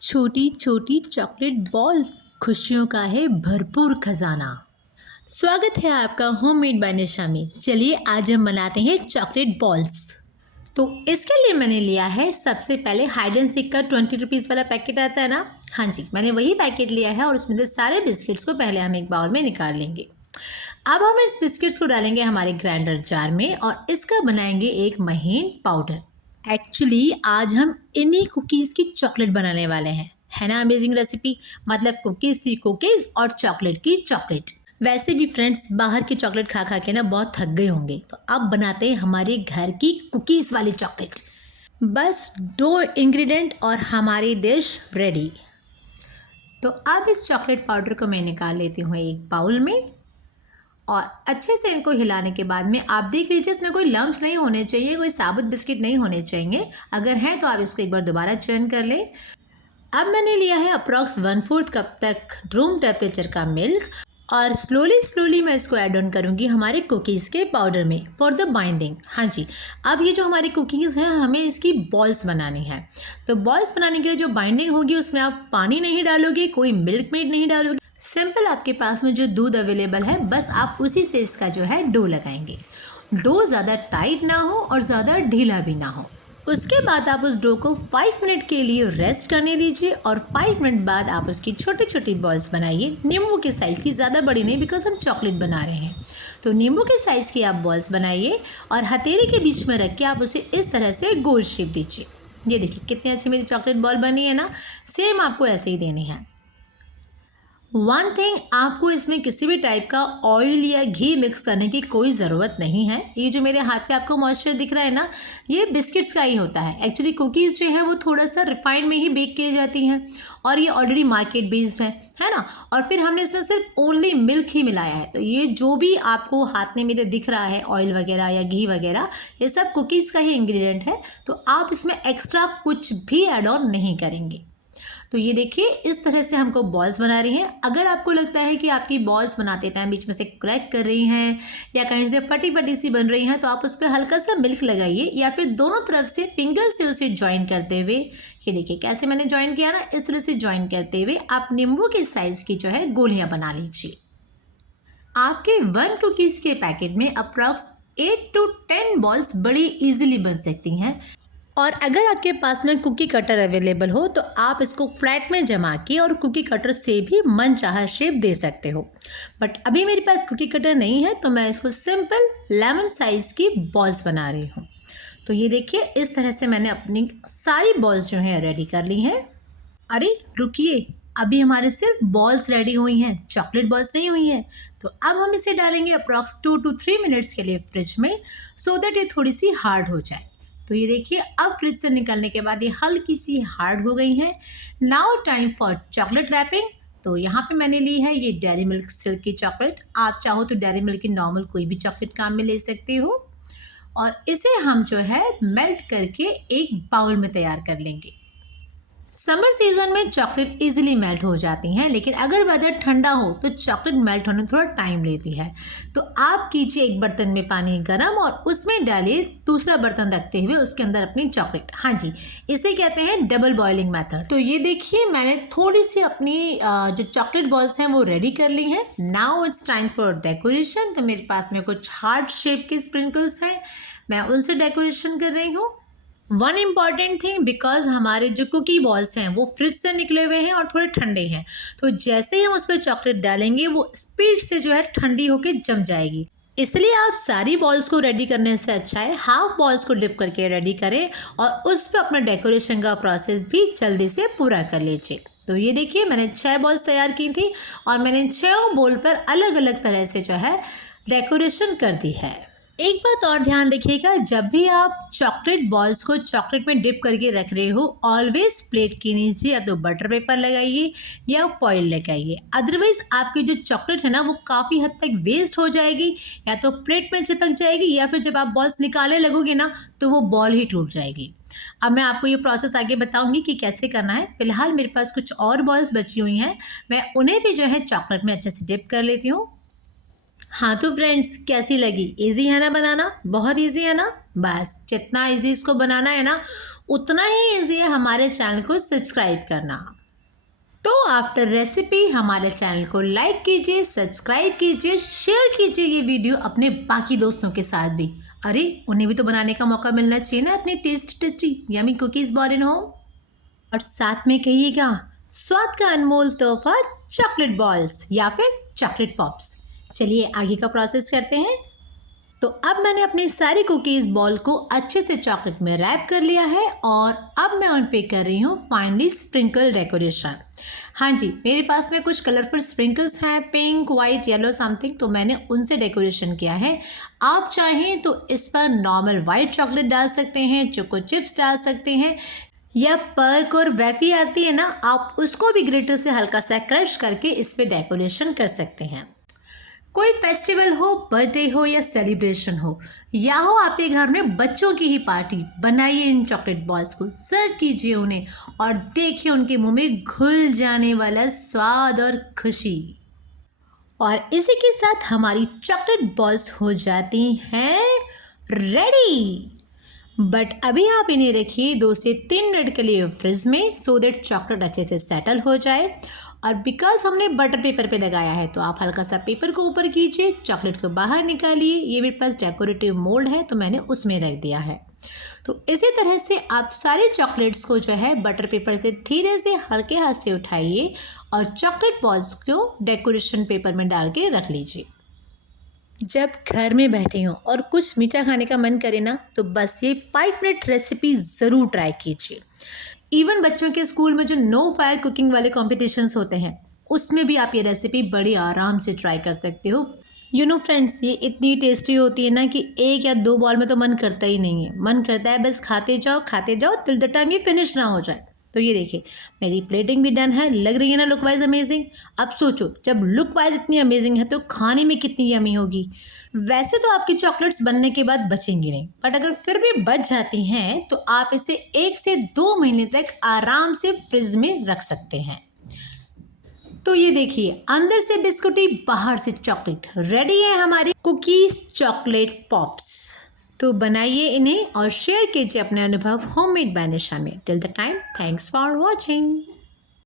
छोटी छोटी chocolate balls, खुशियों का है भरपूर खजाना। स्वागत है आपका होममेड बाय निशा में। चलिए आज हम बनाते हैं चॉकलेट बॉल्स। तो इसके लिए मैंने लिया है सबसे पहले हाइड एंड सीक का 20 रुपीज़ वाला पैकेट आता है ना, हाँ जी, मैंने वही पैकेट लिया है और उसमें से सारे बिस्किट्स को पहले हम एक बाउल में निकाल लेंगे। अब हम इस बिस्किट्स को डालेंगे हमारे ग्राइंडर जार में और इसका बनाएंगे एक महीन पाउडर। एक्चुअली आज हम इन्हीं कुकीज़ की चॉकलेट बनाने वाले हैं, है ना अमेजिंग रेसिपी। मतलब कुकीज़ की कुकीज़ और चॉकलेट की चॉकलेट। वैसे भी फ्रेंड्स बाहर की चॉकलेट खा खा के ना बहुत थक गए होंगे, तो अब बनाते हैं हमारे घर की कुकीज़ वाली चॉकलेट। बस 2 इंग्रेडिएंट और हमारी डिश रेडी। तो अब इस चॉकलेट पाउडर को मैं निकाल लेती हूँ एक बाउल में और अच्छे से इनको हिलाने के बाद में आप देख लीजिए इसमें कोई लम्प्स नहीं होने चाहिए, कोई साबुत बिस्किट नहीं होने चाहिए। अगर हैं तो आप इसको एक बार दोबारा चर्न कर लें। अब मैंने लिया है अप्रॉक्स 1/4 कप तक रूम टेम्परेचर का मिल्क और स्लोली मैं इसको ऐड ऑन करूँगी हमारे कुकीज़ के पाउडर में फॉर द बाइंडिंग। हाँ जी, अब ये जो हमारी कुकीज़ हैं हमें इसकी बॉल्स बनानी है। तो बॉल्स बनाने के लिए जो बाइंडिंग होगी उसमें आप पानी नहीं डालोगे, कोई मिल्क मेड नहीं डालोगे, सिंपल आपके पास में जो दूध अवेलेबल है बस आप उसी से इसका जो है डो लगाएंगे। डो ज़्यादा टाइट ना हो और ज़्यादा ढीला भी ना हो। उसके बाद आप उस डो को 5 मिनट के लिए रेस्ट करने दीजिए और 5 मिनट बाद आप उसकी छोटी छोटी बॉल्स बनाइए, नींबू के साइज़ की, ज़्यादा बड़ी नहीं बिकॉज हम चॉकलेट बना रहे हैं। तो नींबू के साइज़ की आप बॉल्स बनाइए और हथेली के बीच में रख के आप उसे इस तरह से गोल शेप दीजिए। ये देखिए कितनी अच्छी मेरी चॉकलेट बॉल बनी है ना। सेम आपको ऐसे ही देनी है। वन थिंग, आपको इसमें किसी भी टाइप का ऑयल या घी मिक्स करने की कोई ज़रूरत नहीं है। ये जो मेरे हाथ पे आपको मॉइस्चर दिख रहा है ना, ये बिस्किट्स का ही होता है। एक्चुअली कुकीज़ जो है वो थोड़ा सा रिफाइंड में ही बेक की जाती हैं और ये ऑलरेडी मार्केट बेस्ड है ना। और फिर हमने इसमें सिर्फ ओनली मिल्क ही मिलाया है। तो ये जो भी आपको हाथ में मेरे दिख रहा है ऑयल वगैरह या घी वगैरह, ये सब कुकीज़ का ही इंग्रेडिएंट है। तो आप इसमें एक्स्ट्रा कुछ भी ऐड ऑन नहीं करेंगे। तो ये देखिए इस तरह से हमको बॉल्स बना रही हैं। अगर आपको लगता है कि आपकी बॉल्स बनाते टाइम बीच में से क्रैक कर रही हैं या कहीं से फटी फटी सी बन रही हैं, तो आप उस पर हल्का सा मिल्क लगाइए या फिर दोनों तरफ से फिंगर से उसे ज्वाइन करते हुए, ये देखिए कैसे मैंने ज्वाइन किया ना, इस तरह से ज्वाइन करते हुए आप नींबू के साइज़ की जो है गोलियाँ बना लीजिए। आपके 1 कुकीज़ के पैकेट में अप्रॉक्स 8 to 10 बॉल्स बड़ी ईजिली बन सकती हैं। और अगर आपके पास में कुकी कटर अवेलेबल हो तो आप इसको फ्लैट में जमा के और कुकी कटर से भी मनचाहा शेप दे सकते हो। बट अभी मेरे पास कुकी कटर नहीं है तो मैं इसको सिंपल लेमन साइज़ की बॉल्स बना रही हूँ। तो ये देखिए इस तरह से मैंने अपनी सारी बॉल्स जो हैं रेडी कर ली हैं। अरे रुकिए, अभी हमारे सिर्फ बॉल्स रेडी हुई हैं, चॉकलेट बॉल्स नहीं हुई हैं। तो अब हम इसे डालेंगे अप्रॉक्स 2 to 3 मिनट्स के लिए फ्रिज में, सो दैट ये थोड़ी सी हार्ड हो जाए। तो ये देखिए अब फ्रिज से निकलने के बाद ये हल्की सी हार्ड हो गई हैं। Now time for chocolate wrapping. तो यहाँ पे मैंने ली है ये डेयरी मिल्क सिल्क की चॉकलेट। आप चाहो तो डेयरी मिल्क की नॉर्मल कोई भी चॉकलेट काम में ले सकते हो और इसे हम जो है मेल्ट करके एक बाउल में तैयार कर लेंगे। समर सीजन में चॉकलेट इजीली मेल्ट हो जाती हैं, लेकिन अगर वेदर ठंडा हो तो चॉकलेट मेल्ट होने में थोड़ा टाइम लेती है। तो आप कीजिए एक बर्तन में पानी गरम और उसमें डालिए दूसरा बर्तन रखते हुए उसके अंदर अपनी चॉकलेट। हाँ जी, इसे कहते हैं डबल बॉइलिंग मेथड। तो ये देखिए मैंने थोड़ी सी अपनी जो चॉकलेट बॉल्स हैं वो रेडी कर ली हैं। Now it's time for decoration. तो मेरे पास में कुछ हार्ट शेप के स्प्रिंकल्स हैं, मैं उनसे डेकोरेशन कर रही हूँ। वन इम्पॉर्टेंट थिंग, बिकॉज हमारे जो कुकी बॉल्स हैं वो फ्रिज से निकले हुए हैं और थोड़े ठंडे हैं, तो जैसे ही हम उस पर चॉकलेट डालेंगे वो स्पीड से जो है ठंडी होकर जम जाएगी। इसलिए आप सारी बॉल्स को रेडी करने से अच्छा है हाफ बॉल्स को डिप करके रेडी करें और उस पर अपना डेकोरेशन का प्रोसेस भी जल्दी से पूरा कर लीजिए। तो ये देखिए मैंने 6 बॉल्स तैयार की थी और मैंने 6 बॉल पर अलग अलग तरह से जो है डेकोरेशन कर दी है। एक बात और ध्यान रखिएगा, जब भी आप चॉकलेट बॉल्स को चॉकलेट में डिप करके रख रहे हो ऑलवेज प्लेट के नीचे या तो बटर पेपर लगाइए या फॉइल लगाइए। अदरवाइज आपकी जो चॉकलेट है ना वो काफ़ी हद तक वेस्ट हो जाएगी, या तो प्लेट में चिपक जाएगी या फिर जब आप बॉल्स निकालने लगोगे ना तो वो बॉल ही टूट जाएगी। अब मैं आपको ये प्रोसेस आगे बताऊंगी कि कैसे करना है। फिलहाल मेरे पास कुछ और बॉल्स बची हुई हैं, मैं उन्हें भी जो है चॉकलेट में अच्छे से डिप कर लेती हूँ। हाँ तो फ्रेंड्स कैसी लगी? इजी है ना बनाना? बहुत इजी है ना। बस जितना इजी इसको बनाना है ना उतना ही ईजी है हमारे चैनल को सब्सक्राइब करना। तो आफ्टर रेसिपी हमारे चैनल को लाइक कीजिए, सब्सक्राइब कीजिए, शेयर कीजिए ये वीडियो अपने बाकी दोस्तों के साथ भी। अरे उन्हें भी तो बनाने का मौका मिलना चाहिए ना इतनी tasty yummy cookies ball in home. और साथ में कहिएगा स्वाद का अनमोल तोहफा चॉकलेट बॉल्स या फिर चॉकलेट पॉप्स। चलिए आगे का प्रोसेस करते हैं। तो अब मैंने अपनी सारी कुकीज़ बॉल को अच्छे से चॉकलेट में रैप कर लिया है और अब मैं उन पे कर रही हूँ फाइनली स्प्रिंकल डेकोरेशन। हाँ जी, मेरे पास में कुछ कलरफुल स्प्रिंकल्स हैं, पिंक, वाइट, येलो समथिंग, तो मैंने उनसे डेकोरेशन किया है। आप चाहें तो इस पर नॉर्मल वाइट चॉकलेट डाल सकते हैं, चोको चिप्स डाल सकते हैं, या पर्क और वेफी आती है ना, आप उसको भी ग्रेटर से हल्का सा क्रश करके इस पे डेकोरेशन कर सकते हैं। कोई फेस्टिवल हो, बर्थडे हो या सेलिब्रेशन हो, या हो आपके घर में बच्चों की ही पार्टी, बनाइए इन चॉकलेट बॉल्स को, सर्व कीजिए उन्हें और देखिए उनके मुंह में घुल जाने वाला स्वाद और खुशी। और इसी के साथ हमारी चॉकलेट बॉल्स हो जाती हैं रेडी। बट अभी आप इन्हें रखिए 2 से 3 मिनट के लिए फ्रिज में, सो दैट चॉकलेट अच्छे से सेटल हो जाए। और बिकॉज हमने बटर पेपर पे लगाया है तो आप हल्का सा पेपर को ऊपर कीजिए, चॉकलेट को बाहर निकालिए। ये मेरे पास डेकोरेटिव मोल्ड है तो मैंने उसमें रख दिया है। तो इसी तरह से आप सारे चॉकलेट्स को जो है बटर पेपर से धीरे से हल्के हाथ से उठाइए और चॉकलेट बॉल्स को डेकोरेशन पेपर में डाल के रख लीजिए। जब घर में बैठे हों और कुछ मीठा खाने का मन करे ना, तो बस ये 5 मिनट रेसिपी ज़रूर ट्राई कीजिए। इवन बच्चों के स्कूल में जो नो फायर कुकिंग वाले कॉम्पिटिशन्स होते हैं, उसमें भी आप ये रेसिपी बड़ी आराम से ट्राई कर सकते हो। यू नो फ्रेंड्स, ये इतनी टेस्टी होती है ना कि 1 या 2 बॉल में तो मन करता ही नहीं है। मन करता है बस खाते जाओ टिल द टाइम ये फिनिश ना हो जाए। तो ये देखिए मेरी प्लेटिंग भी डन है, लग रही है ना लुक वाइज अमेजिंग। अब सोचो जब लुक वाइज इतनी अमेजिंग है तो खाने में कितनी यमी होगी। वैसे तो आपकी चॉकलेट्स बनने के बाद बचेंगी नहीं, बट अगर फिर भी बच जाती हैं तो आप इसे 1 से 2 महीने तक आराम से फ्रिज में रख सकते हैं। तो ये देखिए अंदर से बिस्कुटी, बाहर से चॉकलेट, रेडी है हमारी कुकीज चॉकलेट पॉप्स। तो बनाइए इन्हें और शेयर कीजिए अपने अनुभव होममेड बाय निशा में। Till the time, thanks for watching.